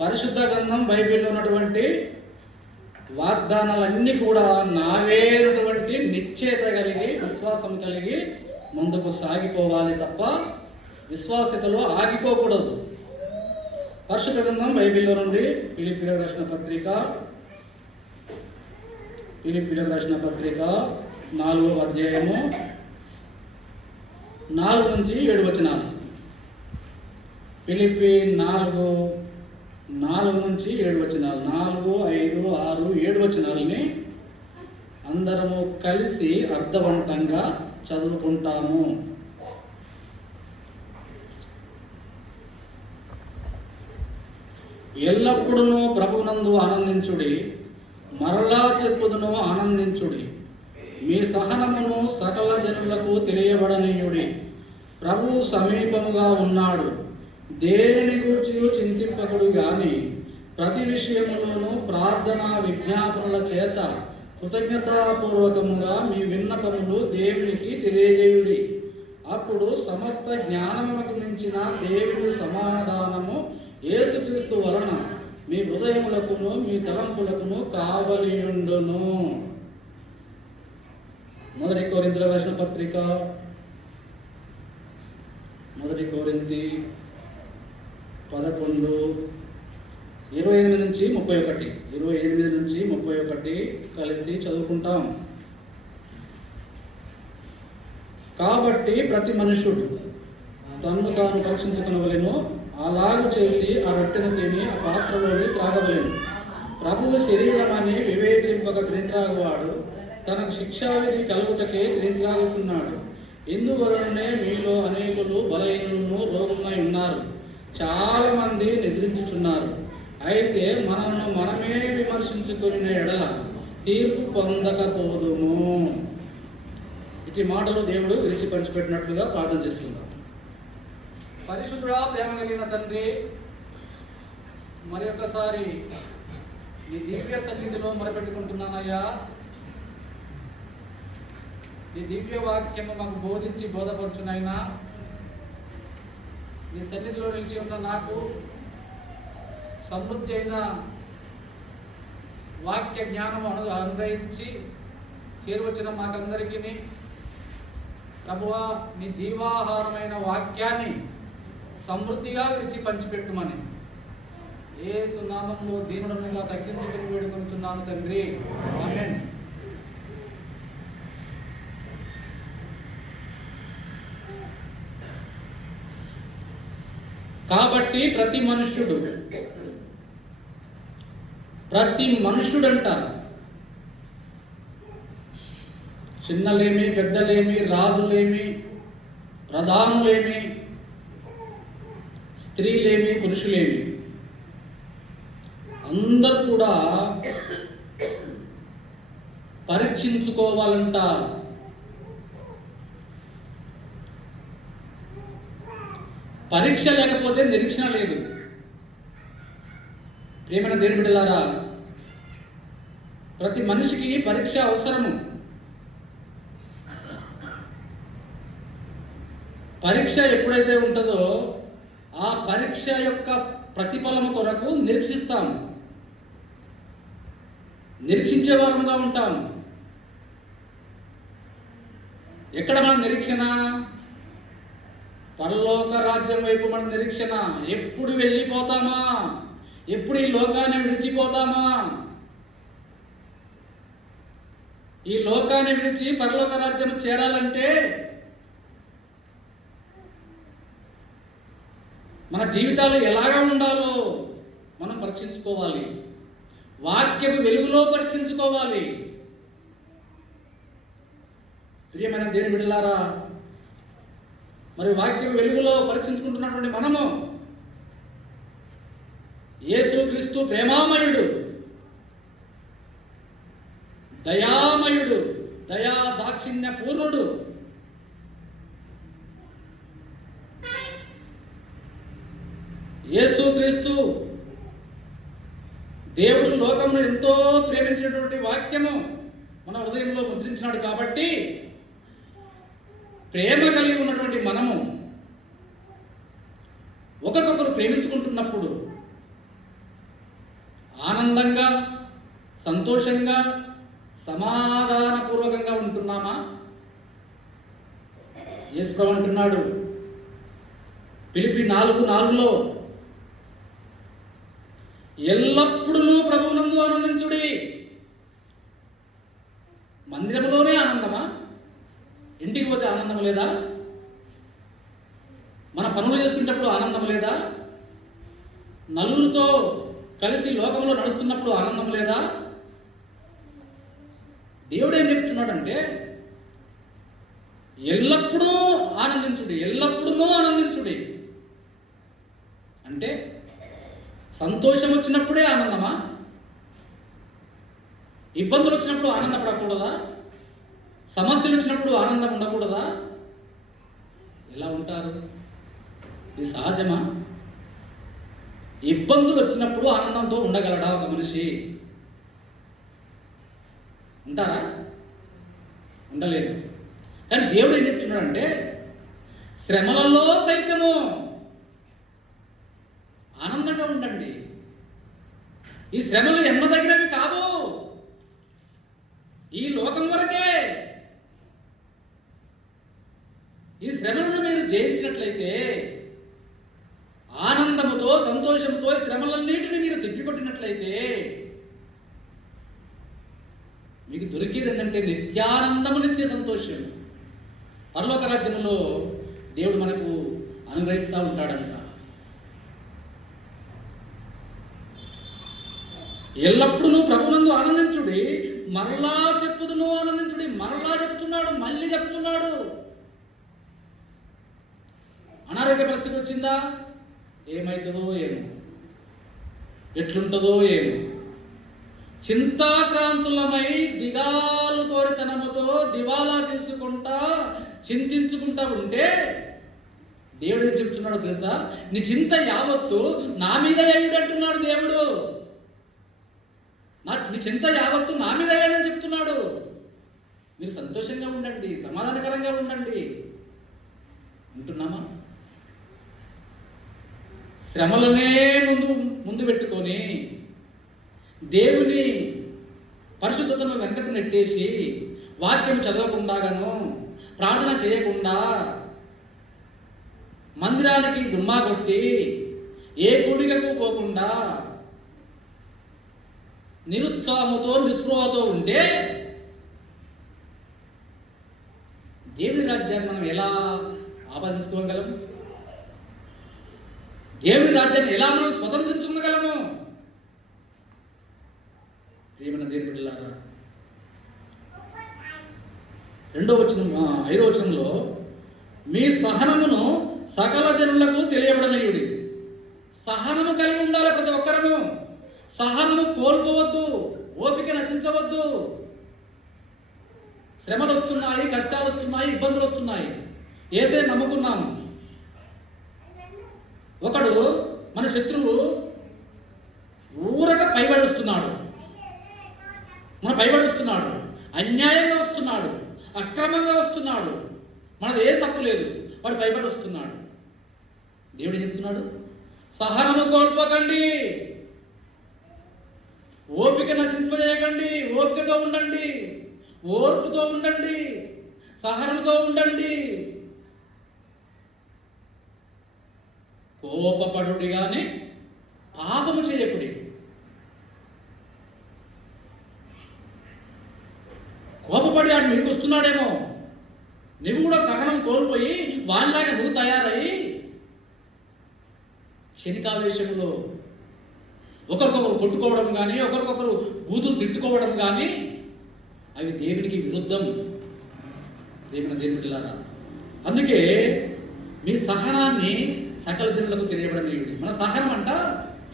పరిశుద్ధ గ్రంథం బైబిల్లో ఉన్నటువంటి వాగ్దానాలన్నీ కూడా నావేనటువంటి నిశ్చయత కలిగి విశ్వాసం కలిగి ముందుకు సాగిపోవాలి తప్ప విశ్వాసతలో ఆగిపోకూడదు. పరిశుద్ధ గ్రంథం బైబిల్లో నుండి ఫిలిప్పీయులకు రాసిన పత్రిక 4వ అధ్యాయము 4 నుంచి 7 వచనాలు. ఫిలిప్పీ 4 నుంచి 7 వచనాలు, 4, 5, 6, 7 వచనాలని అందరము కలిసి అర్థవంతంగా చదువుకుంటాము. ఎల్లప్పుడూ ప్రభునందు ఆనందించుడి, మరలా చెప్పుదును ఆనందించుడి. మీ సహనమును సకల జనులకు తెలియబడనీయుడి. ప్రభువు సమీపముగా ఉన్నాడు. దేనిని గూర్చి చింతింపకుడు గాని ప్రతి విషయములోనూ ప్రార్థన విజ్ఞాపనల చేత కృతజ్ఞతాపూర్వకముగా మీ విన్నపములు దేవునికి తెలియజేయుడి. అప్పుడు సమస్త జ్ఞానమునకు మించిన దేవుని సమాధానము యేసుక్రీస్తు వలన మీ హృదయములకును మీ తలంపులకును కావలియుండును. 1 కొరింథీయులకు రాసిన పత్రిక 1 కొరింథీ 11:28 నుంచి 31 కలిసి చదువుకుంటాం. కాబట్టి ప్రతి మనుష్యుడు తన్ను తాను పరీక్షించుకొనవలెను, అలాగు చేసి ఆ రొట్టెను తిని ఆ పాత్రలోని త్రాగవలెను. ప్రభువు శరీరమని వివేచింపక తినిత్రాగువాడు తనకు శిక్షావిధి కలుగుటకే తినిత్రాగుచున్నాడు. ఇందువలనే మీలో అనేకులు బలహీనులను రోగులై ఉన్నారు, చాలా మంది నిద్రించుచున్నారు. అయితే మనల్ని మనమే విమర్శించుకునే ఎడల తీర్పు పొందకపోదుము. ఇటు మాటలు దేవుడు విరిచి పంచిపెట్టినట్లుగా ప్రార్థన చేస్తున్నాం. పరిశుద్ధుడా, ప్రేమ కలిగిన తండ్రి, మరి ఒక్కసారి ఈ దివ్య సన్నిధిలో మొరపెట్టుకుంటున్నానయ్యా. ఈ దివ్య వాక్యము మాకు బోధించి బోధపరచునైనా. ఈ సన్నిధిలో నిలిచి ఉన్న నాకు సమృద్ధి అయిన వాక్య జ్ఞానము అనుగ్రహించి చేరువచ్చిన మాకందరికీ ప్రభువా నీ జీవాహారమైన వాక్యాన్ని సమృద్ధిగా విరిచి పంచిపెట్టుమని యేసు నామములో దీనుడనుగా తగ్గించుకుని వేడుకొనుచున్నాను తండ్రి, ఆమేన్. కాబట్టి ప్రతి మనుష్యుడంట, చిన్నలేమి పెద్దలేమి, రాజులేమి ప్రధానులేమి, స్త్రీలేమి పురుషులేమి, అందరూ కూడా పరీక్షించుకోవాలంట. పరీక్ష లేకపోతే నిరీక్షణ లేదు. ప్రియమైన దేవుని బిడ్డలారా, ప్రతి మనిషికి పరీక్ష అవసరము. పరీక్ష ఎప్పుడైతే ఉంటుందో ఆ పరీక్ష యొక్క ప్రతిఫలము కొరకు నిరీక్షిస్తాము, నిరీక్షించే వారముగా ఉంటాము. ఎక్కడ మన నిరీక్షణ? పరలోక రాజ్యం వైపు మన నిరీక్షణ. ఎప్పుడు వెళ్ళిపోతామా? ఎప్పుడు ఈ లోకాన్ని విడిచిపోతామా? ఈ లోకాన్ని విడిచి పరలోక రాజ్యం చేరాలంటే మన జీవితాలు ఎలాగా ఉండాలో మనం పరీక్షించుకోవాలి. వాక్యపు వెలుగులో పరీక్షించుకోవాలి. ప్రియమైన దేవుని బిడ్డలారా, మరి వాక్యం వెలుగులో పరీక్షించుకుంటున్నటువంటి మనము యేసుక్రీస్తు ప్రేమామయుడు, దయామయుడు, దయా దాక్షిణ్య పూర్ణుడు, యేసుక్రీస్తు దేవుడు లోకమును ఎంతో ప్రేమించినటువంటి వాక్యము మన హృదయంలో ముద్రించినాడు. కాబట్టి ప్రేమ కలిగి ఉన్నటువంటి మనము ఒకరికొకరు ప్రేమించుకుంటున్నప్పుడు ఆనందంగా, సంతోషంగా, సమాధానపూర్వకంగా ఉంటున్నామా? యేసు ప్రభువు అంటున్నాడు ఫిలిప్పీ 4:4లో, ఎల్లప్పుడూ ప్రభువునందు ఆనందించుడి. మందిరంలోనే ఆనందమా? ఇంటికి పోతే ఆనందం లేదా? మన పనులు చేసుకునేటప్పుడు ఆనందం లేదా? నలుగురితో కలిసి లోకంలో నడుస్తున్నప్పుడు ఆనందం లేదా? దేవుడు ఏం చెప్తున్నాడంటే ఎల్లప్పుడూ ఆనందించుడి, ఎల్లప్పుడూ ఆనందించుడి. అంటే సంతోషం వచ్చినప్పుడే ఆనందమా? ఇబ్బందులు వచ్చినప్పుడు ఆనందపడకూడదా? సమస్యలు వచ్చినప్పుడు ఆనందం ఉండకూడదా? ఎలా ఉంటారు? ఇది సహజమా? ఇబ్బందులు వచ్చినప్పుడు ఆనందంతో ఉండగలడా ఒక మనిషి? ఉంటారా? ఉండలేదు. కానీ దేవుడు ఏం చెప్తున్నాడంటే శ్రమలలో సైతము ఆనందంగా ఉండండి. ఈ శ్రమలు ఎన్నదగినవి కావు, ఈ లోకం వరకే. ఈ శ్రమలను మీరు జయించినట్లయితే, ఆనందముతో సంతోషంతో శ్రమలన్నిటిని మీరు తిప్పికొట్టినట్లయితే, మీకు దొరికేది ఏంటంటే నిత్యానందము, నిత్య సంతోషం. పరలోక రాజ్యంలో దేవుడు మనకు అనుగ్రహిస్తూ ఉంటాడంట. ఎల్లప్పుడూ ప్రభువునందు ఆనందించుడి, మరలా చెప్పుదును ఆనందించుడి. మరలా చెప్తున్నాడు, మళ్ళీ చెప్తున్నాడు. అనారోగ్య పరిస్థితి వచ్చిందా? ఏమవుతుందో ఏమో, ఎట్లుంటుందో ఏమో. చింతాక్రాంతులమై దిగాలు కోరితనముతో దివాలా తీసుకుంటా చింతించుకుంటా ఉంటే దేవుడు ఏం చెప్తున్నాడు తెలుసా? నీ చింత యావత్తు నా మీద అయ్యుడంటున్నాడు దేవుడు. నీ చింత యావత్తు నా మీద అయ్యాడని చెప్తున్నాడు. మీరు సంతోషంగా ఉండండి, సమాధానకరంగా ఉండండి. ఉంటున్నామా? శ్రమలనే ముందు పెట్టుకొని దేవుని పరిశుద్ధతను వెనకకు నెట్టేసి వాక్యం చదవకుండాగాను, ప్రార్థన చేయకుండా, మందిరానికి డుమ్మా కొట్టి, ఏ గుడికకు పోకుండా నిరుత్సాహంతో నిస్పృహతో ఉంటే దేవుని రాజ్యాన్ని మనం ఎలా ఆపాదించుకోగలం? దేవుని రాజ్యాన్ని ఎలా మనం స్వతంత్రించుకోగలము? ప్రియమైన దేవుని బిడ్డలారా, 5వ వచనంలో మీ సహనమును సకల జనులకు తెలియబడనీయుడి. సహనము కలిగి ఉండాలి ప్రతి ఒక్కరము. సహనము కోల్పోవద్దు, ఓపిక నశించవద్దు. శ్రమలు వస్తున్నాయి, కష్టాలు వస్తున్నాయి, ఇబ్బందులు వస్తున్నాయి. యేసే నమ్ముకున్నాము. ఒకడు మన శత్రువు ఊరక పైబడుస్తున్నాడు, అన్యాయంగా వస్తున్నాడు, అక్రమంగా వస్తున్నాడు. మనది ఏం తప్పు లేదు, వాడు పైబడి వస్తున్నాడు. దేవుడు చెప్తున్నాడు, సహనము కోల్పోకండి, ఓపిక నశింపజేయకండి. ఓపికతో ఉండండి, ఓర్పుతో ఉండండి, సహనంతో ఉండండి. కోపపడుడి గాని పాపము చేయకుడి. కోపపడి ఆడు మీకు వస్తున్నాడేమో, నువ్వు కూడా సహనం కోల్పోయి వాళ్ళలాగా నువ్వు తయారయ్యి క్షణికావేశంలో ఒకరికొకరు కొట్టుకోవడం కానీ, ఒకరికొకరు బూతులు తిట్టుకోవడం కానీ, అవి దేవునికి విరుద్ధం. దేవుని బిడ్డలారా, అందుకే మీ సహనాన్ని సకల జనులకు తెలియబడనీయుడి. మన సహనం అంట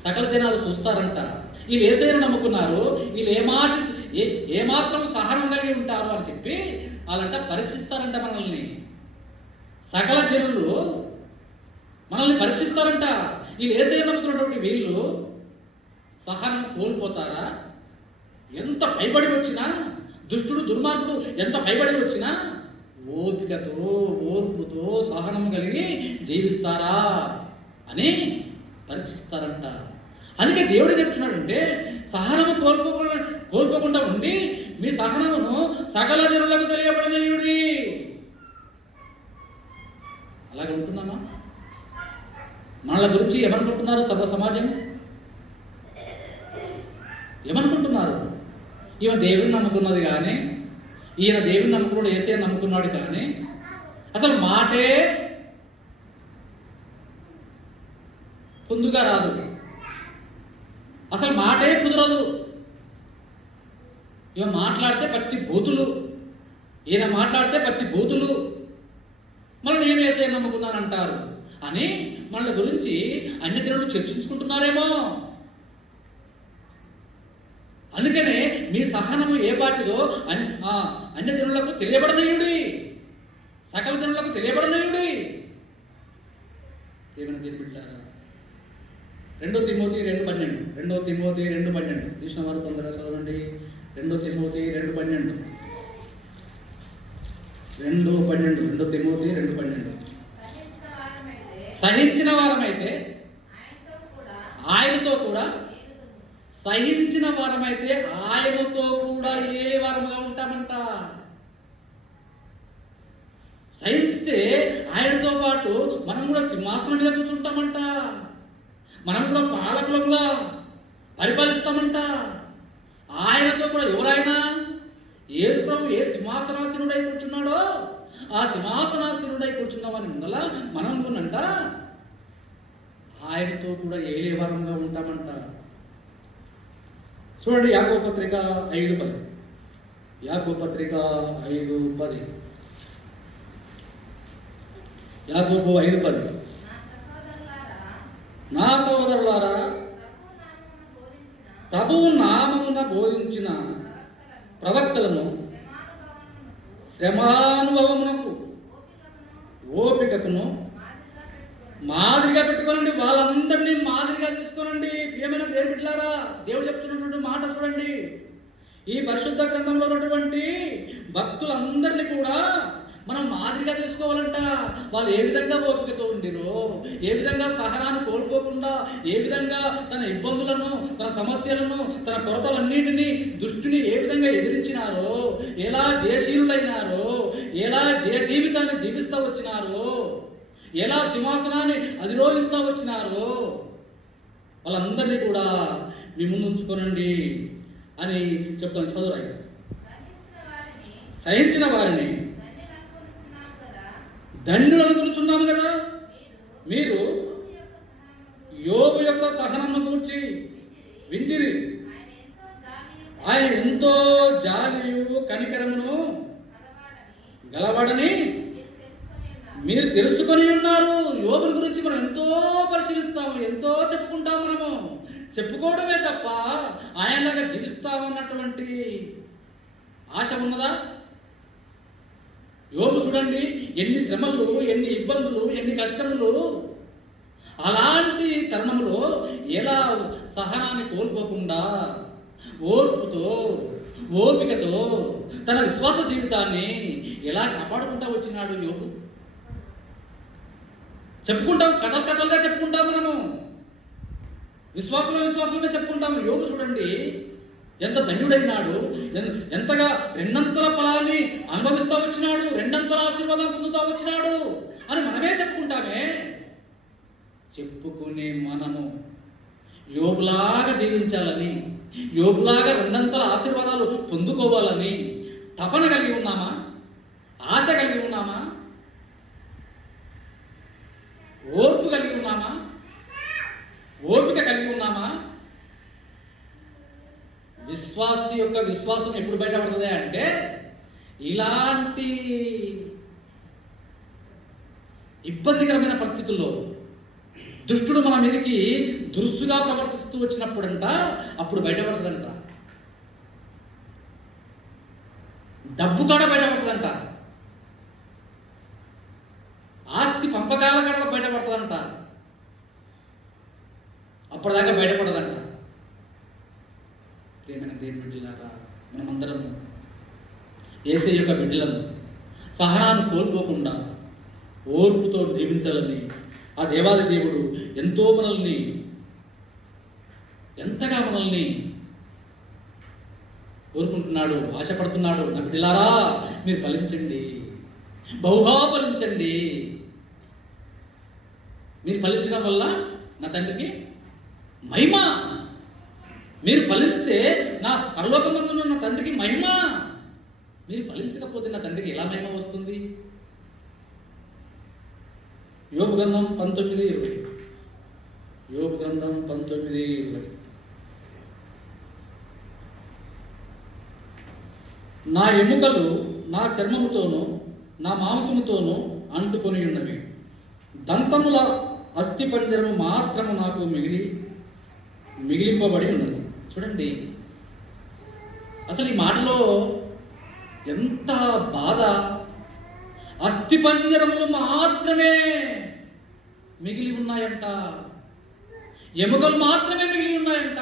సకల జనాలు చూస్తారంట. వీళ్ళు యేసయ్యను నమ్ముకున్నారు, వీళ్ళు ఏమాత్రం సహనం కలిగి ఉంటారు అని చెప్పి వాళ్ళంట పరీక్షిస్తారంట మనల్ని. సకల జనులు మనల్ని పరీక్షిస్తారంట. వీళ్ళు యేసయ్యను నమ్ముకున్నటువంటి వీళ్ళు సహనం కోల్పోతారా? ఎంత పైబడి వచ్చినా, దుష్టుడు దుర్మార్గుడు ఎంత పైబడి వచ్చినా ఓపికతో, ఓర్పుతో, సహనం కలిగి జీవిస్తారా అని పరీక్షిస్తారంట. అందుకే దేవుడు చెప్తున్నాడంటే సహనము కోల్పోకుండా ఉండి మీ సహనమును సకల జనులకు తెలియబడనీయుడి. అలాగే ఉంటున్నామా? మనల గురించి ఏమనుకుంటున్నారు సర్వ సమాజం? ఏమనుకుంటున్నారు? ఈమె దేవుని నమ్ముకున్నది కానీ, ఈయన దేవుని నమ్ముకున్నాడు, యేసయ్యను నమ్ముకున్నాడు కానీ అసలు మాటే పొందుగా రాదు, అసలు మాటే కుదరదు. ఈమె మాట్లాడితే పచ్చి బూతులు, ఈయన మాట్లాడితే పచ్చి బూతులు, మళ్ళీ నేను యేసయ్యను నమ్ముకున్నానంటారు అని మన గురించి అన్య జనులు చర్చించుకుంటున్నారేమో. అందుకనే మీ సహనము ఏ పాటిదో అన్య జనులకు తెలియబడనీయుడి, సకల జనులకు తెలియబడనీయుడి. ఏమైనా తెలియబడ్డారా? 2 తిమోతి 2:12, 2 తిమోతి 2:12 తీసిన వారు తొందరగా చదవండి. 2 తిమోతి 2:12, 2 తిమోతి 2:12. సహించిన వారమైతే ఆయనతో కూడా, సహించిన వారమైతే ఆయనతో కూడా ఏ వారముగా ఉంటామంట. సహించితే ఆయనతో పాటు మనం కూడా సింహాసనం మీద కూర్చుంటామంట, మనం కూడా పాలకులంగా పరిపాలిస్తామంట. ఆయనతో కూడా ఎవరైనా యేసు ప్రభు ఏ సింహాసనాసనుడై కూర్చున్నాడో ఆ సింహాసనాసనుడై కూర్చున్నామని ముందల మనం కూనంట ఆయనతో కూడా ఏలేవారంగా ఉంటామంట. చూడండి యాకోబు పత్రిక 5:10, యాకోబు పత్రిక 5:10, యాకోబు 5:10. నా సహోదరులారా, ప్రభువు నామమున బోధించిన ప్రవక్తలను శ్రమానుభవమునకు ఓపికకును మాదిరిగా పెట్టుకోనండి. వాళ్ళందరినీ మాదిరిగా తీసుకోనండి. ప్రియమైన దేవుని బిడ్డలారా, దేవుడు చెప్తున్నటువంటి మాట చూడండి. ఈ పరిశుద్ధ గ్రంథంలో ఉన్నటువంటి భక్తులందరినీ కూడా మనం మాదిరిగా తీసుకోవాలంట. వాళ్ళు ఏ విధంగా ఓపికతో ఉండిరో, ఏ విధంగా సహనాన్ని కోల్పోకుండా, ఏ విధంగా తన ఇబ్బందులను, తన సమస్యలను, తన కొరతలన్నిటినీ, దుష్టుని ఏ విధంగా ఎదిరించినారో, ఎలా జయశీలులైనారో, ఎలా జయ జీవితాన్ని జీవిస్తూ వచ్చినారో, ఎలా సింహాసనాన్ని అధిరోహిస్తూ వచ్చినారో వాళ్ళందరినీ కూడా మీ ముందు ఉంచుకోనండి అని చెప్తాను. చదువురాయి. సహించిన వారిని దండులు అనుకుంటున్నాము కదా. మీరు యోబు యొక్క సహనమును గురించి వింటిరి. ఆయన ఎంతో జాలియు కనికరమును గలవాడని మీరు తెలుసుకొని ఉన్నారు. యోబుని గురించి మనం ఎంతో పరిశీలిస్తాము, ఎంతో చెప్పుకుంటాము. మనము చెప్పుకోవడమే తప్ప ఆయనలాగా జీవిస్తామన్నటువంటి ఆశ ఉన్నదా? యోబు చూడండి, ఎన్ని శ్రమలు, ఎన్ని ఇబ్బందులు, ఎన్ని కష్టములు. అలాంటి తరుణంలో ఎలా సహనాన్ని కోల్పోకుండా ఓర్పుతో, ఓపికతో తన విశ్వాస జీవితాన్ని ఎలా కాపాడుకుంటా వచ్చినాడు యోబు. చెప్పుకుంటాం, కథలుగా చెప్పుకుంటాం. మనము విశ్వాసమే చెప్పుకుంటాము. యోబు చూడండి ఎంత ధన్యుడైనాడు, ఎంతగా రెండంతల ఫలాన్ని అనుభవిస్తూ వచ్చినాడు, రెండంతల ఆశీర్వాదం పొందుతూ వచ్చినాడు అని మనమే చెప్పుకుంటామే. చెప్పుకునే మనము యోబులాగా జీవించాలని, యోబులాగా రెండంతల ఆశీర్వాదాలు పొందుకోవాలని తపన కలిగి ఉన్నామా? ఆశ కలిగి ఉన్నామా? ఓర్పు కలిగి ఉన్నామా? ఓపిక కలిగి ఉన్నామా? విశ్వాసి యొక్క విశ్వాసం ఎప్పుడు బయటపడుతుంది అంటే ఇలాంటి ఇబ్బందికరమైన పరిస్థితుల్లో దుష్టుడు మన మీదకి దురుసుగా ప్రవర్తిస్తూ వచ్చినప్పుడంట అప్పుడు బయటపడుతుందంట. డబ్బు కాడ బయటపడుతుందంట, ఆస్తి పంపకాల కాడ బయటపడుతుందంట, అప్పటిదాకా బయటపడదంట. ప్రియమైన దేవుని బిడ్డలారా, మనమందరం యేసయ్య యొక్క బిడ్డలను సహనాన్ని కోల్పోకుండా ఓర్పుతో జీవించాలని ఆ దేవాది దేవుడు ఎంతో మనల్ని ఎంతగా మనల్ని కోరుకుంటున్నాడు, ఆశపడుతున్నాడు. నా బిడ్డలారా, మీరు ఫలించండి, బహుగా ఫలించండి. మీరు ఫలించడం వల్ల నా తండ్రికి మహిమ. మీరు ఫలిస్తే నా పరలోకమందున్న నా తండ్రికి మహిమ. మీరు ఫలించకపోతే నా తండ్రికి ఎలా మహిమ వస్తుంది? యోబు గ్రంథం 19:20. యోబు గ్రంథం 19:20. నా ఎముకలు నా చర్మముతోనూ నా మాంసముతోనూ అంటుకొని ఉన్నవి, దంతముల అస్థి పంజరము మాత్రము నాకు మిగిలింపబడి ఉన్నది. చూడండి, అసలు ఈ మాటలో ఎంత బాధ. అస్థి పంజరములు మాత్రమే మిగిలి ఉన్నాయంట, ఎముకలు మాత్రమే మిగిలి ఉన్నాయంట.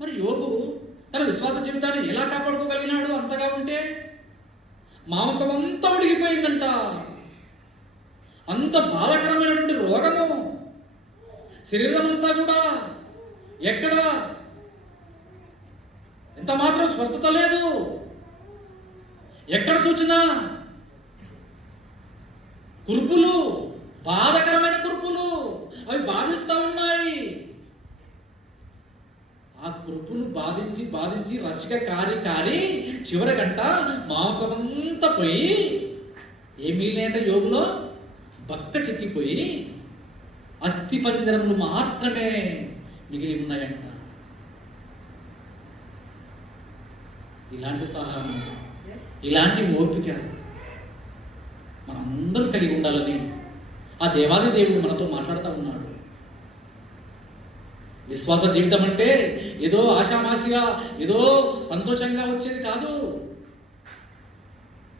మరి యోబు తన విశ్వాస జీవితాన్ని ఎలా కాపాడుకోగలిగినాడు? అంతగా ఉంటే మాంసం అంతా ఉడిగిపోయిందంట. అంత బాధాకరమైనటువంటి రోగము, శరీరం అంతా కూడా ఎక్కడ ఎంత మాత్రం స్వస్థత లేదు. ఎక్కడ చూచినా కురుపులు, బాధకరమైన కురుపులు, అవి బాధిస్తూ ఉన్నాయి. ఆ కురుపులు బాధించి బాధించి రసిక కారి చివరి గంట మాంసమంతా పోయి ఏమీ లేంట యోగులో బక్క చిక్కిపోయి అస్థి పంజరములు మాత్రమే మిగిలి ఉన్నాయంట. ఇలాంటి సహనం, ఇలాంటి ఓపిక మనందరూ కలిగి ఉండాలని ఆ దేవాది దేవుడు మనతో మాట్లాడుతూ ఉన్నాడు. విశ్వాస జీవితం అంటే ఏదో ఆషామాషిగా ఏదో సంతోషంగా వచ్చేది కాదు.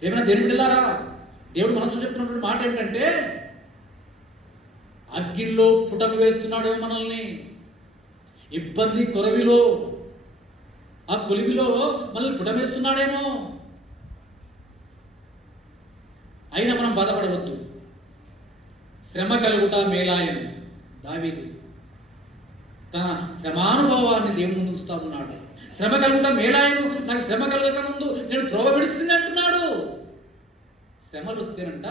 ఏమైనా దేవుని బిడ్డలారా, దేవుడు మనతో చెప్తున్నటువంటి మాట ఏంటంటే, అగ్గిల్లో పుటమి వేస్తున్నాడేమో మనల్ని, ఇబ్బంది కొరవిలో ఆ కొలివిలో మనల్ని పుటమేస్తున్నాడేమో. అయినా మనం బాధపడవద్దు. శ్రమ కలుగుట మేలాయను. దావీదు తన శ్రమానుభవాన్ని దేవుని ముందు ఉంచుతా ఉన్నాడు. శ్రమ కలుగుట మేలాయను, నాకు శ్రమ కలగక ముందు నేను త్రోవ విడిచింది అంటున్నాడు. శ్రమలు వస్తేనంట,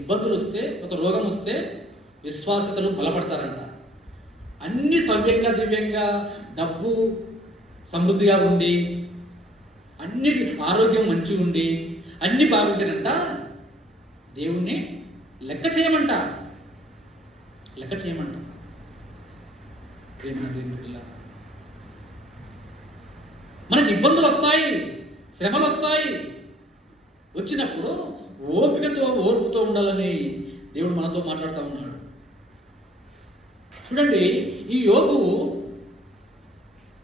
ఇబ్బందులు వస్తే, ఒక రోగం వస్తే విశ్వాసతలు బలపడతారంట. అన్ని సవ్యంగా దివ్యంగా, డబ్బు సమృద్ధిగా ఉండి, అన్ని ఆరోగ్యం మంచిగా ఉండి, అన్ని బాగుంటేనంట దేవుణ్ణి లెక్క చేయమంట. మనకి ఇబ్బందులు వస్తాయి, శ్రమలు వస్తాయి. వచ్చినప్పుడు ఓపికతో ఓర్పుతో ఉండాలని దేవుడు మనతో మాట్లాడుతూ ఉన్నాడు. చూడండి, ఈ యోబు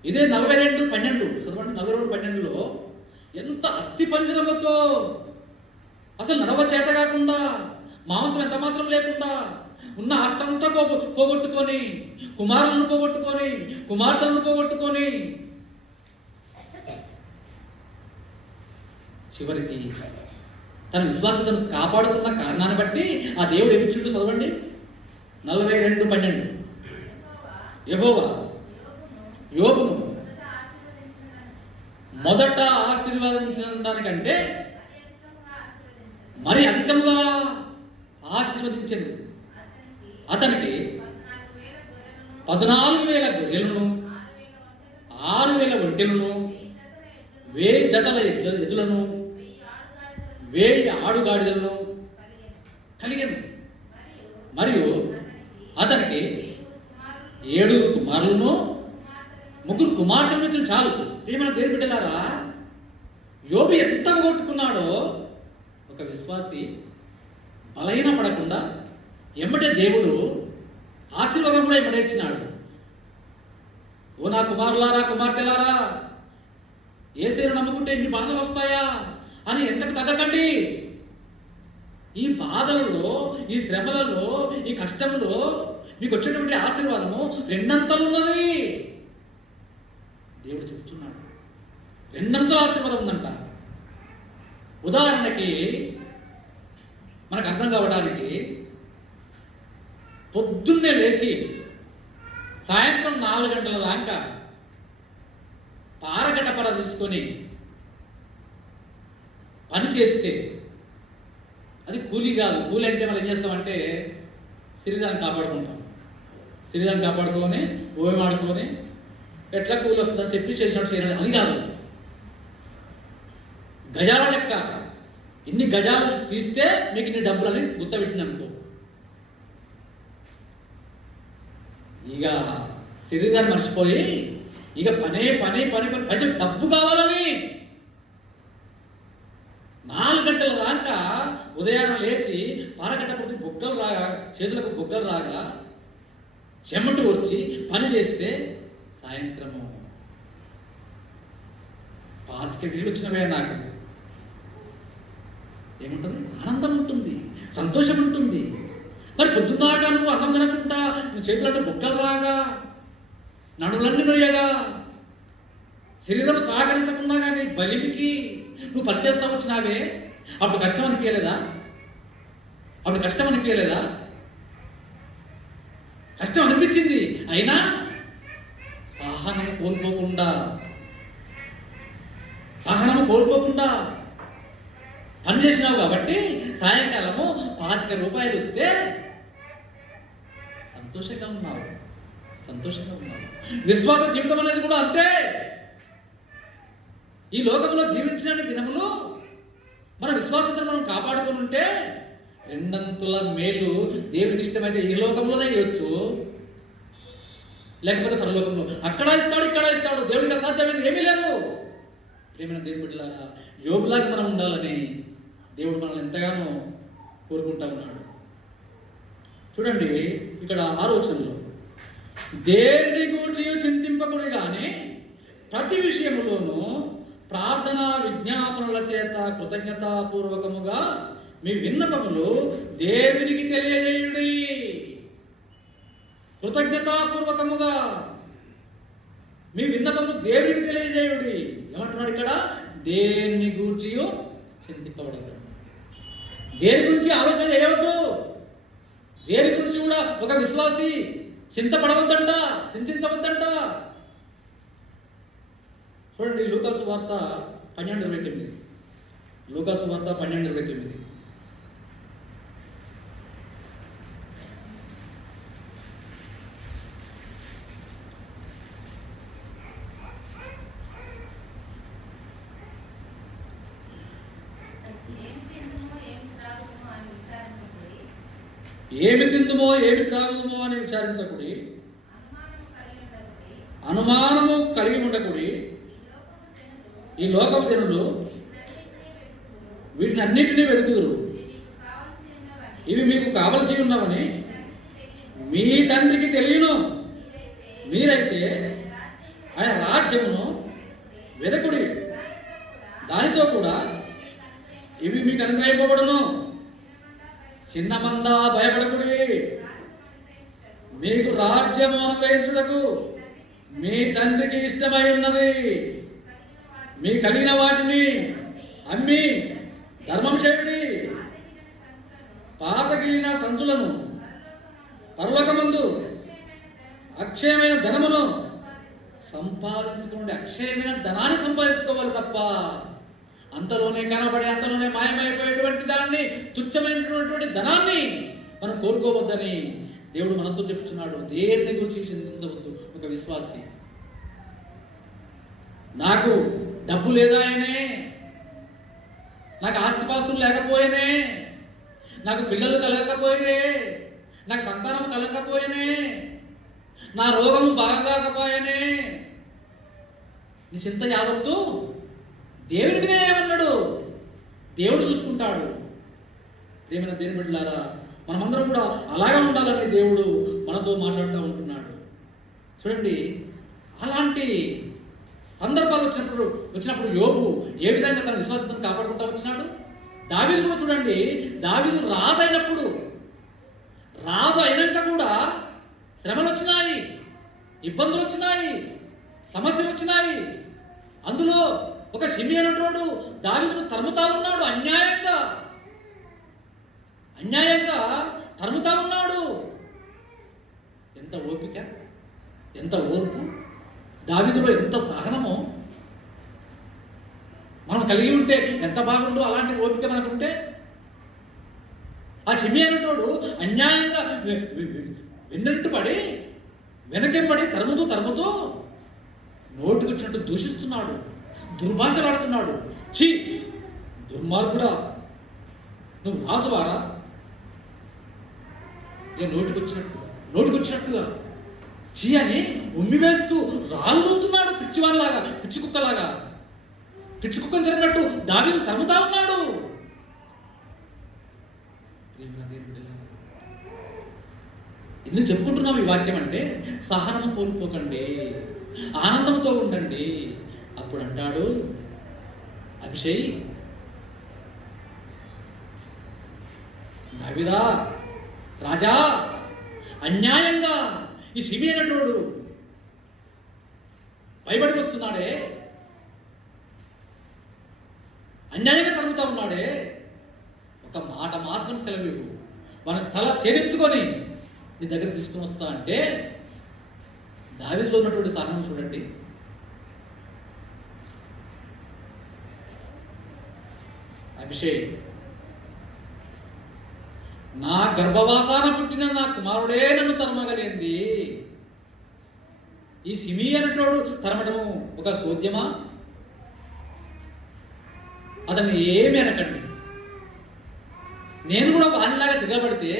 ఇదే 42:12 చదవండి. 42:12లో ఎంత అస్థి పంజరములతో, అసలు నడవ చేత కాకుండా, మాంసం ఎంత మాత్రం లేకుండా, ఉన్న ఆస్తంతా పోగొట్టుకొని, కుమారులను పోగొట్టుకొని, కుమార్తెలను పోగొట్టుకొని, చివరికి తన విశ్వాసతను కాపాడుతున్న కారణాన్ని బట్టి ఆ దేవుడు ఏమిచ్చుడు చదవండి. 42:12 యెహోవా యోబును మొదట ఆశీర్వదించిన దానికంటే మరి అధికంగా ఆశీర్వదించను. అతనికి 14,000 గొర్రెలను, 6,000 ఒంటెలను, 1,000 జతల ఎద్దులను, 1,000 ఆడుగాడిదలను కలిగాను. మరియు అతనికి 7 కుమారులను, 3 కుమార్తెలను ఇచ్చిన చాలు. ఏమైనా దేవుని బిడ్డలారా, యోబు ఎంత పోగొట్టుకున్నాడో ఒక విశ్వాసి బలహీన పడకుండా ఎమ్మటే దేవుడు ఆశీర్వాదం కూడా ఎమ్మటే ఇచ్చినాడు. ఓ నా కుమారులారా, కుమార్తెలారా, యేసును నమ్ముకుంటే ఇన్ని బాధలు వస్తాయా అని ఎంతకు తగ్గకండి. ఈ బాధలలో, ఈ శ్రమలలో, ఈ కష్టంలో మీకు వచ్చేటువంటి ఆశీర్వాదము 2 ఉన్నది. దేవుడు చెప్తున్నాడు, 2 ఆశీర్వాదం ఉందంట. ఉదాహరణకి మనకు అర్థం కావడానికి, పొద్దున్నే లేచి సాయంత్రం 4 గంటల దాకా పారగడపర తీసుకొని పని చేస్తే అది కూలీ కాదు. కూలి అంటే మనం ఏం చేస్తామంటే శరీరాన్ని కాపాడుకుంటాం. శరీరాన్ని కాపాడుకొని ఓయం ఆడుకొని ఎట్లా కూలి వస్తుందని చెప్పి చేసినట్టు చేయాలి, అది కాదు. గజాల లెక్క, ఇన్ని గజాలు తీస్తే మీకు ఇన్ని డబ్బులు అని గుర్తపెట్టిననుకో. ఇక శరీరాన్ని మర్చిపోయి ఇక పనే పని పైసలు డబ్బు కావాలని 4 గంటల దాకా ఉదయాన్నే లేచి పారగట్ట కొద్ది బొగ్గలు రాగా, చేతులకు బొగ్గలు రాగా, చెమట వచ్చి పని చేస్తే సాయంత్రము 25,000 వచ్చినవే నాకు ఏముంటుంది? ఆనందం ఉంటుంది, సంతోషం ఉంటుంది. మరి పొద్దున్నాక నువ్వు అన్నం తినకుండా చేతులంటే బొక్కలు రాగా, నడులన్నీ నొయ్యగా, శరీరం సహకరించకుండా కానీ బలిమికి నువ్వు పనిచేస్తా వచ్చినావే, అప్పుడు కష్టం అనిపించలేదా? కష్టం అనిపించింది. అయినా సహనం కోల్పోకుండా పని చేసినావు కాబట్టి సాయంకాలము 25 రూపాయలు వస్తే సంతోషంగా ఉన్నావు. విశ్వాస జీవితం అనేది కూడా అంతే. ఈ లోకంలో జీవించిన దినములు మన విశ్వాసతను మనం కాపాడుకుని ఉంటే 2 మేలు దేవుడికి ఇష్టమైతే ఈ లోకంలోనే ఇవ్వచ్చు, లేకపోతే పరలోకంలో. అక్కడ ఇస్తాడు, ఇక్కడ ఇస్తాడు. దేవుడికి అసాధ్యమైనది ఏమీ లేదు. ప్రేమైన దేవుని బిడ్డలారా, యోబులాగా మనం ఉండాలని దేవుడు మనల్ని ఎంతగానో కోరుకుంటా ఉన్నాడు. చూడండి ఇక్కడ 6వ వచనంలో, దేనిని గూర్చి చింతింపకుడి గాని ప్రతి విషయములోనూ ప్రార్థన విజ్ఞాపనల చేత కృతజ్ఞతాపూర్వకముగా మీ విన్నపములు దేవునికి తెలియజేయుడి. కృతజ్ఞతాపూర్వకముగా మీ విన్నపములు దేవునికి తెలియజేయుడి. ఏమంటున్నాడు ఇక్కడ? దేన్ని గూర్చి చింతింపబడదు. దేని గురించి ఆలోచన చేయవద్దు. దేని గురించి కూడా ఒక విశ్వాసి చింతపడవద్దంట, చింతించవద్దంట. చూడండి లూకాసు వార్త 12:29. లూకాసు వార్త 12:29. ఏమి తిందుమో ఏమి త్రాగుదుమో అని విచారించకుడి, అనుమానము కలిగి ఉండకుడి. ఈ లోకపు జనులు వీటిని అన్నిటినీ వెతుకుదురు. ఇవి మీకు కావలసి ఉన్నవని మీ తండ్రికి తెలియను. మీరైతే ఆయన రాజ్యమును వెదకుడి, దానితో కూడా ఇవి మీకు అనుగ్రహింపబడును. చిన్న మంద భయపడకుడి, మీకు రాజ్యము అనుగ్రహించుటకు మీ తండ్రికి ఇష్టమై ఉన్నది. మీ కలిగిన వాటిని అమ్మి ధర్మం చేయుడి. పాతగిలిన సంచులను పరలోకమందు అక్షయమైన ధనమును సంపాదించుకోండి. అక్షయమైన ధనాన్ని సంపాదించుకోవాలి తప్ప అంతలోనే కనబడి అంతలోనే మాయమైపోయేటువంటి దాన్ని, తుచ్చమైనటువంటి ధనాన్ని మనం కోరుకోవద్దని దేవుడు మనతో చెప్తున్నాడు. దేన్ని గురించి చింతించవద్దు ఒక విశ్వాసి. నాకు డబ్బు లేదాయనే, నాకు ఆస్తిపాస్తులు లేకపోయేనే, నాకు పిల్లలు కలగకపోయినే, నాకు సంతానం కలగకపోయేనే, నా రోగము బాగాకపోయేనే, నీ చింత యావత్తు దేవుడి మీద ఏమన్నాడు? దేవుడు చూసుకుంటాడు. ప్రేమైన దేవుని బిడ్డలారా, మనమందరం కూడా అలాగే ఉండాలని దేవుడు మనతో మాట్లాడుతూ ఉంటున్నాడు. చూడండి, అలాంటి సందర్భాలు వచ్చినప్పుడు యోబు ఏ విధంగా తన విశ్వాసాన్ని కాపాడుకుంటూ వచ్చినాడు. దావీదు కూడా చూడండి, దావీదు రాజు అయినాక కూడా శ్రమలు వచ్చినాయి, ఇబ్బందులు వచ్చినాయి, సమస్యలు వచ్చినాయి. అందులో ఒక షిమి అనేటోడు దావీదును తరుముతా ఉన్నాడు, అన్యాయంగా తరుముతా ఉన్నాడు. ఎంత ఓపిక, ఎంత ఓర్పు, దావీదులో ఎంత సహనమో మనం కలిగి ఉంటే ఎంత బాగుందో. అలాంటి ఓపిక మనకు ఉంటే ఆ షిమి అనేటోడు అన్యాయంగా వెన్నట్టు పడి వెనకెంబడి తరుముతూ నోటికి వచ్చినట్టు దూషిస్తున్నాడు, దుర్భాషలాడుతున్నాడు. ఛీ దుర్మార్గుడా, నువ్వు రాజువారా? నోటికి వచ్చినట్టుగా చీ అని ఉమ్మివేస్తూ రాళ్ళవుతున్నాడు. పిచ్చివాళ్ళలాగా, పిచ్చి కుక్కను తిరిగినట్టు దావీదు తరుముతా ఉన్నాడు. ఎందుకు చెప్పుకుంటున్నాం ఈ వాక్యం అంటే, సహనము కోల్పోకండి, ఆనందంతో ఉండండి. అప్పుడు అంటాడు అభిషేక్, దావీదా రాజా, అన్యాయంగా ఈ షిమి అయినటోడు భయపడి వస్తున్నాడే, అన్యాయంగా తరుగుతా ఉన్నాడే, ఒక మాట మాత్రం సెలవు, మన తల ఛేదించుకొని నీ దగ్గర తీసుకుని వస్తా అంటే దావీదులో ఉన్నటువంటి సహనం చూడండి. అభిషేక్, నా గర్భవాసాన పుట్టిన నా కుమారుడే నన్ను తరమగలేంది. ఈ షిమి అనేటోడు తరమటము ఒక సోద్యమా? అతన్ని ఏమి అనకండి. నేను కూడా వానిలాగా తిరగబడితే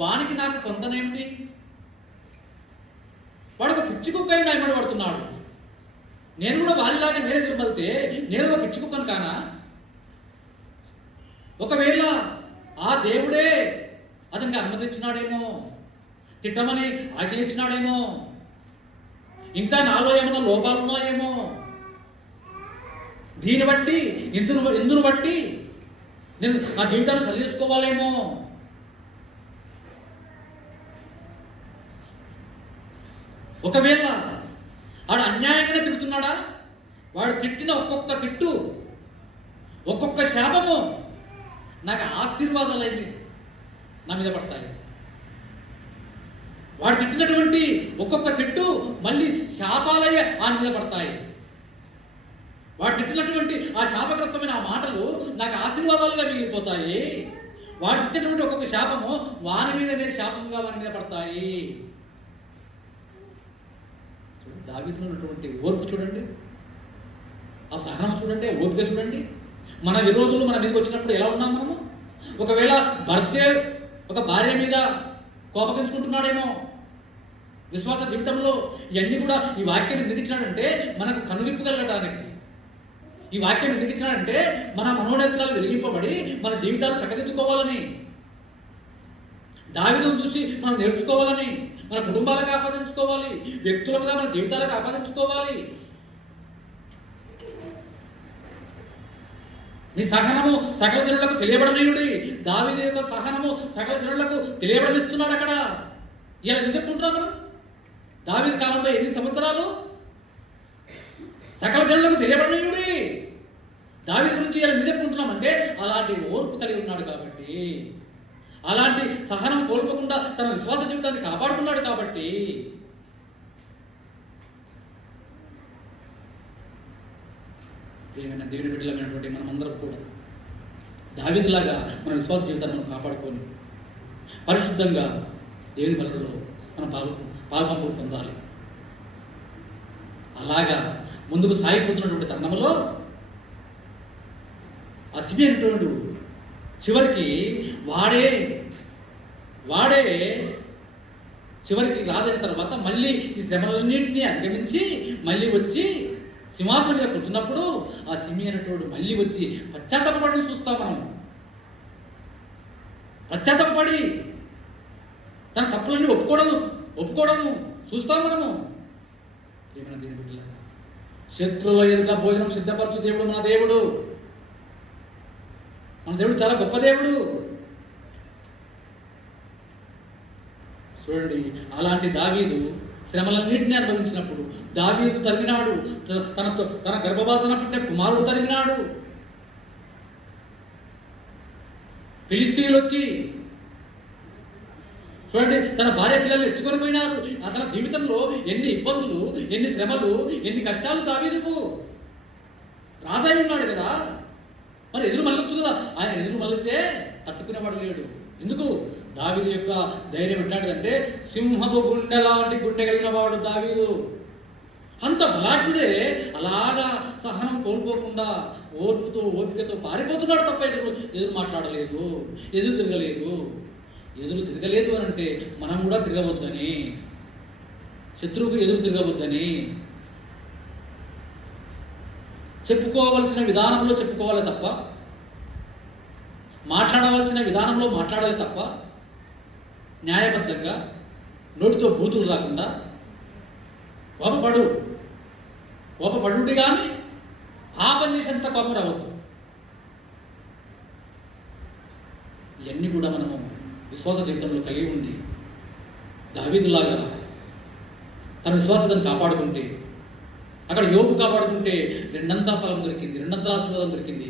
వానికి నాకు కొంతనేమిటి? వాడు ఒక పిచ్చి కుక్క అయినా ఎమ్మడి పడుతున్నాడు. నేను కూడా వానిలాగా నేనే తిరగబడితే నేను ఒక పిచ్చి కుక్కను కానా? ఒకవేళ ఆ దేవుడే అతనికి అనుమతించినాడేమో, తిట్టమని ఆజ్ఞ ఇచ్చినాడేమో, ఇంకా నాలో ఏమైనా లోపాలు ఉన్నాయేమో, దీన్ని బట్టి ఇందును బట్టి నేను నా జీవితాన్ని సరి చేసుకోవాలేమో. ఒకవేళ వాడు అన్యాయంగానే తిడుతున్నాడా? వాడు తిట్టిన ఒక్కొక్క తిట్టు, ఒక్కొక్క శాపము నాకు ఆశీర్వాదాలైంది నా మీద పడతాయి. వాడు తిట్టినటువంటి ఒక్కొక్క తిట్టు మళ్ళీ శాపాలయ్య ఆయన మీద పడతాయి. వాడు తిట్టినటువంటి ఆ శాపగ్రస్తమైన ఆ మాటలు నాకు ఆశీర్వాదాలుగా మిగిలిపోతాయి. వాడు తిట్టినటువంటి ఒక్కొక్క శాపము వాని మీదనే శాపంగా వాని మీద పడతాయి. దావీదులో ఉన్నటువంటి ఓర్పు చూడండి, ఆ సహనం చూడండి, ఓపిక చూడండి. మన విరోధులు మన మీదకి వచ్చినప్పుడు ఎలా ఉన్నాం మనము? ఒకవేళ భర్తే ఒక భార్య మీద కోపగించుకుంటున్నాడేమో, విశ్వాస జీవితంలో ఇవన్నీ కూడా ఈ వాక్యాన్ని దిగించాడంటే మనకు కనువిప్పు కలగడానికి, ఈ వాక్యాన్ని దిగించాడంటే మన మనోనేత్రాలు వెలిగింపబడి మన జీవితాలు చక్కదిద్దుకోవాలని, దావీదును చూసి మనం నేర్చుకోవాలని, మన కుటుంబాలకు ఆపాదించుకోవాలి, వ్యక్తులుగా మన జీవితాలకు ఆపాదించుకోవాలి. నీ సహనము సకల జనులకు తెలియబడనీయుడి. దావీదు యొక్క సహనము సకల జనులకు తెలియబడిస్తున్నాడు. అక్కడ ఇలా ఎందుకు చెప్పుకుంటున్నాం మనం? దావీదు కాలంలో ఎన్ని సంవత్సరాలు సకల జనులకు తెలియబడనీయుడి. దావీదు గురించి ఇలా ఎందుకు చెప్పుకుంటున్నామంటే అలాంటి ఓర్పు కలిగి ఉన్నాడు కాబట్టి, అలాంటి సహనం కోల్పోకుండా తన విశ్వాస జీవితాన్ని కాపాడుకున్నాడు కాబట్టి. దేవుని బిడ్డలమైనటువంటి మనం అందరం కూడా దావీదులాగా మన విశ్వాస జీవితాన్ని మనం కాపాడుకొని పరిశుద్ధంగా దేవుని బలలో మనం పాల్పంపులు పొందాలి. అలాగా ముందుకు సాగిపోతున్నటువంటి తరుణంలో ఆ షిమి అనేటువంటి చివరికి వాడే చివరికి రాజైన తర్వాత మళ్ళీ ఈ శ్రమలన్నింటినీ అధిగమించి మళ్ళీ వచ్చి సింహాసనం మీద కూర్చున్నప్పుడు ఆ షిమి అనేటోడు మళ్ళీ వచ్చి పశ్చాత్తాపపడి చూస్తాం మనం. పశ్చాత్తాపడి తన తప్పులన్నీ ఒప్పుకోవడము చూస్తాం మనము. ఏమైనా దేవుని బిడ్డలారా, శత్రువుల ఎదుట భోజనం సిద్ధపరచు దేవుడు మన దేవుడు. మన దేవుడు చాలా గొప్ప దేవుడు. చూడండి, అలాంటి దావీదు శ్రమలన్నింటినీ అనుభవించినప్పుడు దావీదు తరిగినాడు, తన గర్భవాసన పుట్టిన కుమారుడు తరిగినాడు. ఫిలిస్తీయులు వచ్చి చూడండి, తన భార్య పిల్లలు ఎత్తుకొని పోయినారు. అతని జీవితంలో ఎన్ని ఇబ్బందులు, ఎన్ని శ్రమలు, ఎన్ని కష్టాలు. దావీదుకు రాజాయి ఉన్నాడు కదా, మరి ఎదురు మళ్ళొచ్చు కదా. ఆయన ఎదురు మళ్ళితే తట్టుకునేవాడు లేడు. ఎందుకు? దావీదు యొక్క ధైర్యం ఎట్లాంటిదంటే సింహపు గుండె లాంటి గుండె కలిగిన వాడు దావీదు. అంత బలాఢ్యుడే అలాగా సహనం కోల్పోకుండా ఓర్పుతో ఓపికతో పారిపోతున్నాడు తప్ప ఎదురు మాట్లాడలేదు, ఎదురు తిరగలేదు. ఎదురు తిరగలేదు అని అంటే మనం కూడా తిరగవద్దని, శత్రువుకు ఎదురు తిరగవద్దని, చెప్పుకోవలసిన విధానంలో చెప్పుకోవాలి తప్ప, మాట్లాడవలసిన విధానంలో మాట్లాడాలి తప్ప, న్యాయబద్ధంగా నోటితో బూతులు రాకుండా కోపపడు కానీ ఆ పని చేసేంత కోపం రావద్దు. ఇవన్నీ కూడా మనము విశ్వాస జీవితంలో కలిగి ఉండి దావీదులాగా తన విశ్వాసాన్ని కాపాడుకుంటే, అక్కడ యోబు కాపాడుకుంటే రెండంతా ఫలం దొరికింది, రెండంతా ఆశీర్వాదం దొరికింది.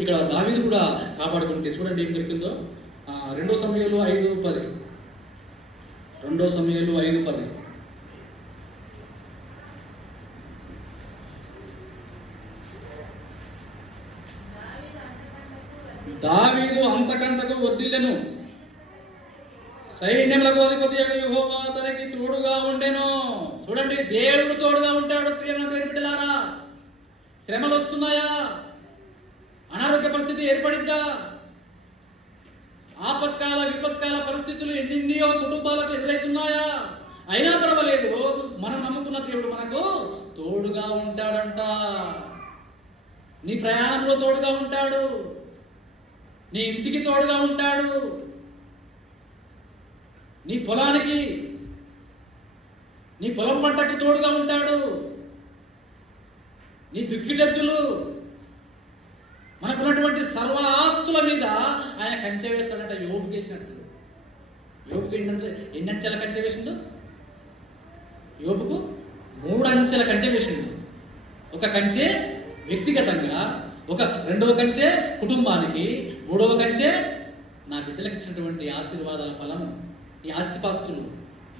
ఇక్కడ దావీదు కూడా కాపాడుకుంటే చూడండి ఏం దొరికిందో. 2 సమూయేలు 5:10. 2 సమూయేలు 5:10. దావీదు అంతకంతకు వర్ధిల్లెను, సైన్యములకు అధిపతి యెహోవా అతనికి తోడుగా ఉండెను. చూడండి, దేవుడు తోడుగా ఉంటాడు. ప్రియమైన దేవుని బిడ్డలారా, శ్రమలు వస్తున్నాయా? అనారోగ్య పరిస్థితి ఏర్పడిందా? ఆపత్కాల విపత్కాల పరిస్థితులు ఎన్నో కుటుంబాలకు ఎదురవుతున్నాయా? అయినా పర్వాలేదు, మనం నమ్ముకున్న దేవుడు మనకు తోడుగా ఉంటాడంట. నీ ప్రయాణంలో తోడుగా ఉంటాడు, నీ ఇంటికి తోడుగా ఉంటాడు, నీ పొలానికి, నీ పొలం పంటకు తోడుగా ఉంటాడు. నీ దుక్కిటెద్దులు, మనకున్నటువంటి సర్వ ఆస్తుల మీద ఆయన కంచె వేస్తాడంట. యోబుకి వేసినట్టు. యోబుకి ఎన్ని అంచెల కంచె వేసిండు? యోబుకు 3 అంచెల కంచె వేసిండు. ఒక కంచె వ్యక్తిగతంగా, రెండవ కంచె కుటుంబానికి, 3వ కంచె నా బిడ్డలకు ఇచ్చినటువంటి ఆశీర్వాదాల ఫలము. ఈ ఆస్తిపాస్తులు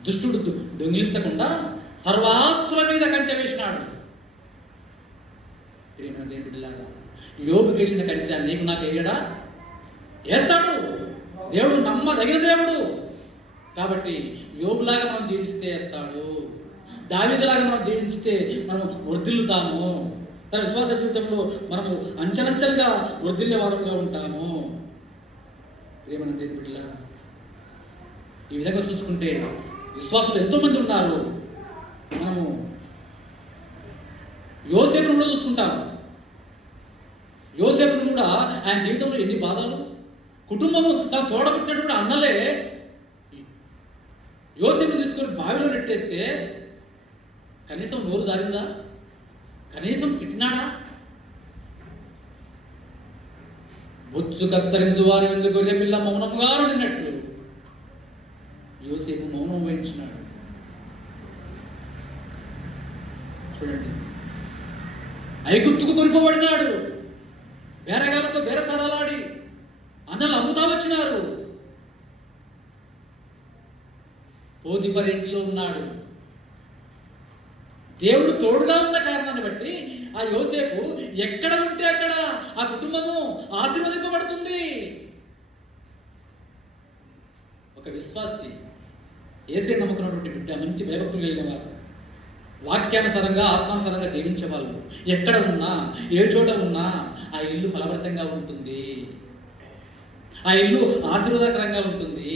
దుష్టుడు దొంగిలించకుండా సర్వాస్తుల మీద కంచె వేసినాడు. ప్రియమైన దేవుని బిడ్డలారా, యోబుకి వేసిన కంచె నీకు నాకు వేయడా? వేస్తాడు. దేవుడు నమ్మదగిన దేవుడు. కాబట్టి యోబులాగా మనం జీవిస్తే వేస్తాడు. దావీదులాగా మనం జీవించితే మనం వర్ధిల్లుతాము. తన విశ్వాస జీవితంలో మనము అంచెలంచెలుగా వర్ధిల్లే వారంగా ఉంటాము. ప్రియమైన దేవుని బిడ్డలారా, ఈ విధంగా చూసుకుంటే విశ్వాసులు ఎంతోమంది ఉన్నారు. మనము యోసేపును కూడా చూసుకుంటాం. యోసేపును కూడా ఆయన జీవితంలో ఎన్ని బాధలు, కుటుంబము తన తోడబుట్టినటువంటి అన్నలే యోసేపును తీసుకొని బావిలో నెట్టేస్తే కనీసం నోరు జారిందా? కనీసం తిట్టినాడా? బొచ్చు కత్తరించు వారి ముందు గొర్రె పిల్ల మౌనంగా ఉండినట్లు యోసేపు మౌనం వహించినాడు. చూడండి, ఐగుప్తుకు కొనిపోబడినాడు. బేరగాలతో బేరసారాలాడి అన్నలు అమ్ముతా వచ్చినారు. పోతిఫర్ ఇంటిలో ఉన్నాడు. దేవుడు తోడుగా ఉన్న కారణాన్ని బట్టి ఆ యోసేపు ఎక్కడ ఉంటే అక్కడ ఆ కుటుంబము ఆశీర్వదింపబడుతుంది. ఒక విశ్వాసి, యేసే నమ్ముకున్నటువంటి బిడ్డ, మంచి భయభక్తులు కలిగిన వారు, వాక్యానుసారంగా ఆత్మానుసారంగా జీవించే వాళ్ళు ఎక్కడ ఉన్నా, ఏ చోట ఉన్నా ఆ ఇల్లు ఫలభరితంగా ఉంటుంది. ఆ ఇల్లు ఆశీర్వాదకరంగా ఉంటుంది.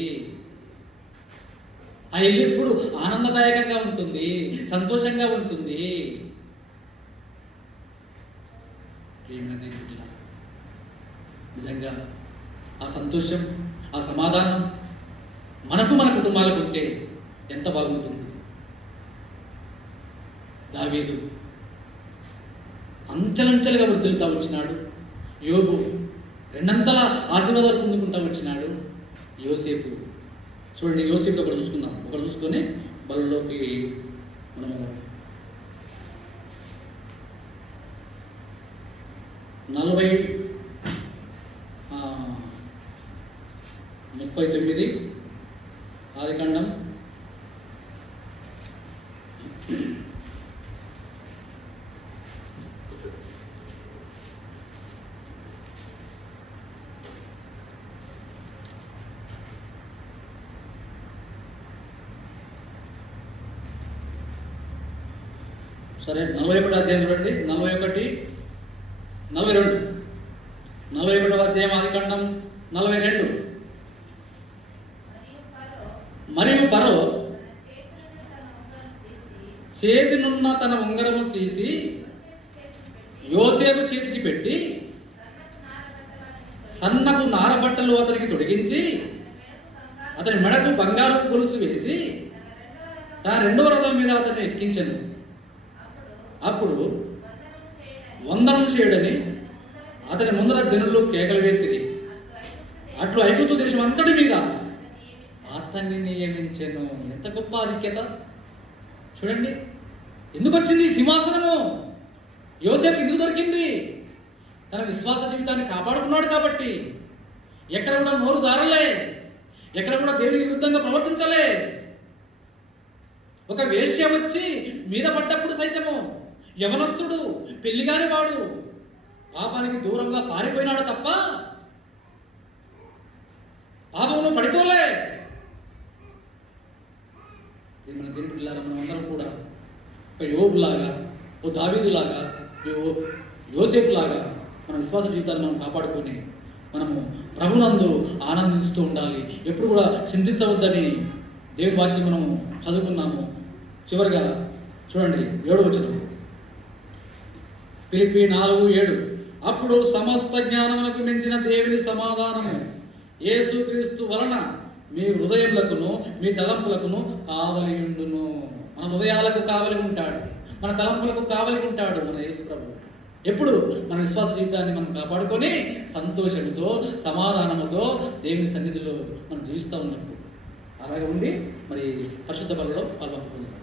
ఆ ఇల్లు ఇప్పుడు ఆనందదాయకంగా ఉంటుంది, సంతోషంగా ఉంటుంది. నిజంగా ఆ సంతోషం, ఆ సమాధానం మనకు, మన కుటుంబాలకు ఉంటే ఎంత బాగుంటుంది. దావీదు అంచెలంచెలుగా వృద్ధులుతా వచ్చినాడు. యోబు రెండంతల ఆశీర్వాదాలు పొందుకుంటా వచ్చినాడు. యోసేపు చూడండి, యోసేపు ఒకటి చూసుకుందాం. ఒకటి చూసుకొని బలంలోకి మనము 39 ఆదికాండం 41వ అధ్యాయం చూడండి. 41వ అధ్యాయం ఆదికాండం 42. మరియు ఫరో చేతినున్న తన ఉంగరము తీసి యోసేపు చేతికి పెట్టి సన్నపు నారబట్టలు అతనికి తొడిగించి అతని మెడకు బంగారు గొలుసు వేసి తన రెండవ రథం మీద అతన్ని ఎక్కించెను. అప్పుడు వందనం చేయడని అతని ముందర జనులు కేకలు వేసిరి. అట్లు ఐగుప్తు దేశం అంతటి మీద అతన్ని నియమించెను. ఎంత గొప్ప ఆధిక్యత చూడండి. ఎందుకు వచ్చింది సింహాసనము? యోసేపు ఎందుకు దొరికింది? తన విశ్వాస జీవితాన్ని కాపాడుకున్నాడు కాబట్టి. ఎక్కడ కూడా నోరు జారలే, ఎక్కడ కూడా దేవునికి విరుద్ధంగా ప్రవర్తించలే. ఒక వేశ్య వచ్చి మీద పడ్డప్పుడు సైతము యవనస్తుడు, పెళ్లిగాని వాడు పాపానికి దూరంగా పారిపోయినాడు తప్ప పాపంలో పడిపోలే. మన దేవుని పిల్లారా, మనం అందరం కూడా ఒక యోబులాగా, ఓ దావీదులాగా, యోసేపులాగా మన విశ్వాస జీవితాన్ని మనం కాపాడుకొని మనము ప్రభునందు ఆనందిస్తూ ఉండాలి. ఎప్పుడు కూడా చింతించవద్దని దేవుని వాక్యం మనము చదువుకున్నాము. చివరిగా చూడండి 7వ వచనం, ఫిలిప్పీ 4:7. అప్పుడు సమస్త జ్ఞానములకు మించిన దేవుని సమాధానము యేసుక్రీస్తు వలన మీ హృదయములకును మీ తలంపులకును కావలి ఉండును. మన హృదయాలకు కావలి ఉంటాడు, మన తలంపులకు కావలి ఉంటాడు మన యేసు ప్రభు. ఎప్పుడు మన విశ్వాస జీవితాన్ని మనం కాపాడుకొని సంతోషంతో సమాధానముతో దేవుని సన్నిధిలో మనం జీవిస్తూ ఉన్నప్పుడు అలాగే ఉండి మరి పరిశుద్ధ బలిలో పాల్గొంటున్నాం.